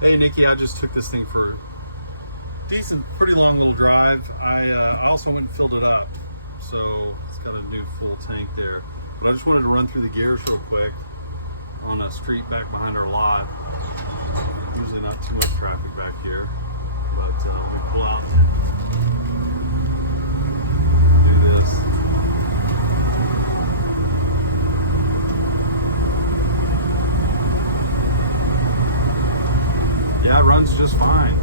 Hey Nikki, I just took this thing for a decent, pretty long little drive. I also went and filled it up, so it's got a new full tank there. But I just wanted to run through the gears real quick on a street back behind our lot. Usually not too much traffic back here, but pull out. Do this. Yeah, it runs just fine.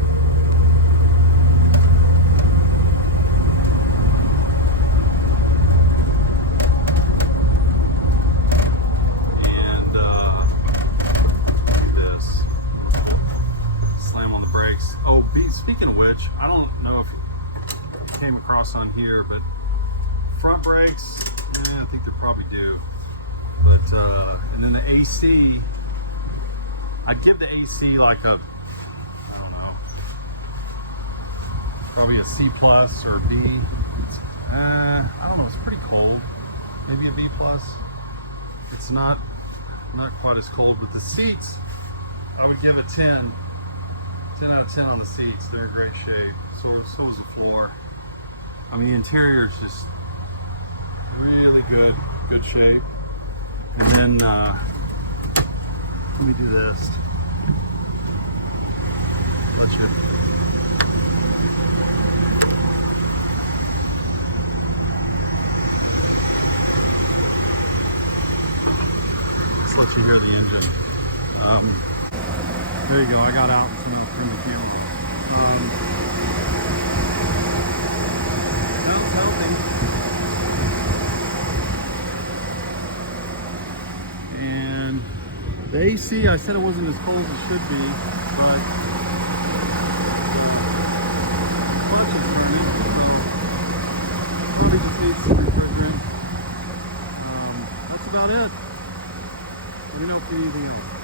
Speaking of which, I don't know if it came across on here, but front brakes, I think they probably do. But and then the AC, I'd give the AC like a, I don't know, probably a C plus or a B. I don't know, it's pretty cold. Maybe a B plus. It's not quite as cold, but the seats, I would give a 10. 10 out of 10 on the seats. They're in great shape. So is the floor. I mean, the interior is just really good shape. And then let me do this. Let's let you hear the engine. There you go, I got out from the field. Smells healthy. And the AC, I said it wasn't as cold as it should be, but the clutch is underneath, so we just need some refrigerant. That's about it. Let me know if you need anything else.